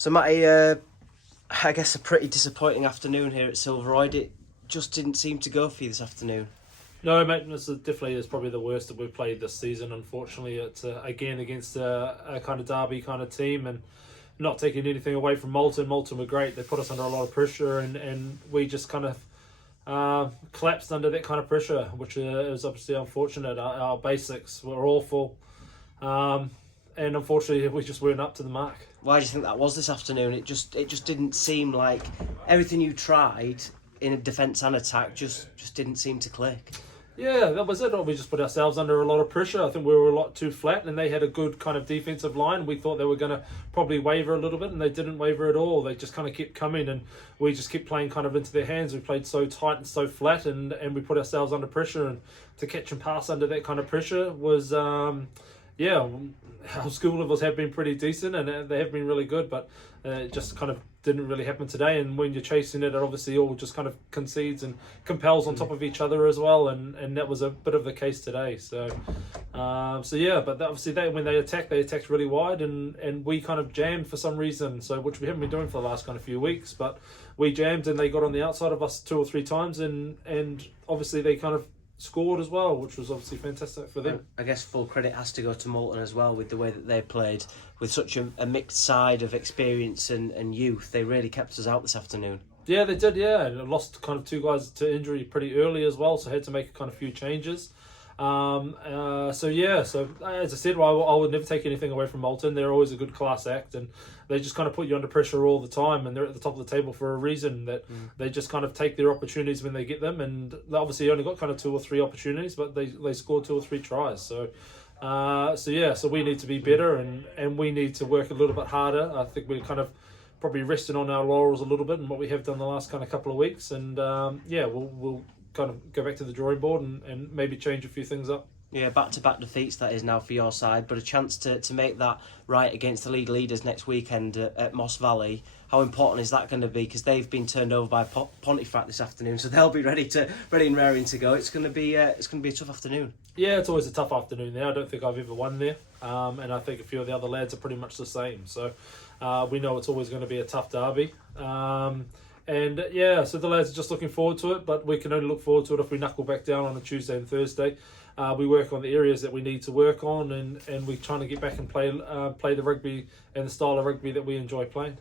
So, Matty, I guess a pretty disappointing afternoon here at Silverroyd. It just didn't seem to go for you this afternoon. No, mate, this is probably the worst that we've played this season. Unfortunately, it's again against a kind of derby kind of team, and not taking anything away from Moulton. Moulton were great. They put us under a lot of pressure, and we just kind of collapsed under that kind of pressure, which is obviously unfortunate. Our basics were awful, and unfortunately, we just weren't up to the mark. Why do you think that was this afternoon? It just didn't seem like everything you tried in a defence and attack just didn't seem to click. Yeah, that was it. We just put ourselves under a lot of pressure. I think we were a lot too flat, and they had a good kind of defensive line. We thought they were going to probably waver a little bit, and they didn't waver at all. They just kind of kept coming, and we just kept playing kind of into their hands. We played so tight and so flat, and we put ourselves under pressure. And to catch and pass under that kind of pressure was, yeah, our school levels have been pretty decent, and they have been really good, but it just kind of didn't really happen today. And when you're chasing it, it obviously all just kind of concedes and compels on top of each other as well, and that was a bit of the case today. So yeah, but obviously when they attacked really wide, and we kind of jammed for some reason, so which we haven't been doing for the last kind of few weeks, but we jammed and they got on the outside of us 2 or 3 times, and obviously they kind of scored as well, which was obviously fantastic for them. I guess full credit has to go to Moulton as well, with the way that they played with such a mixed side of experience and youth. They really kept us out this afternoon. Yeah, they did, yeah. And lost kind of 2 guys to injury pretty early as well, so had to make a kind of few changes. So as I said, I would never take anything away from Moulton. They're always a good class act, and they just kind of put you under pressure all the time, and they're at the top of the table for a reason. That they just kind of take their opportunities when they get them, and they obviously only got kind of 2 or 3 opportunities, but they scored 2 or 3 tries. So we need to be better, and we need to work a little bit harder. I think we're kind of probably resting on our laurels a little bit in what we have done the last kind of couple of weeks, and we'll kind of go back to the drawing board and maybe change a few things up. Yeah, back-to-back defeats that is now for your side, but a chance to make that right against the league leaders next weekend at Moss Valley. How important is that going to be? Because they've been turned over by Pontefract this afternoon, so they'll be ready and raring to go. It's going to be a tough afternoon. Yeah, it's always a tough afternoon there. I don't think I've ever won there, and I think a few of the other lads are pretty much the same. So we know it's always going to be a tough derby. So the lads are just looking forward to it, but we can only look forward to it if we knuckle back down on a Tuesday and Thursday. We work on the areas that we need to work on, and we're trying to get back and play the rugby and the style of rugby that we enjoy playing.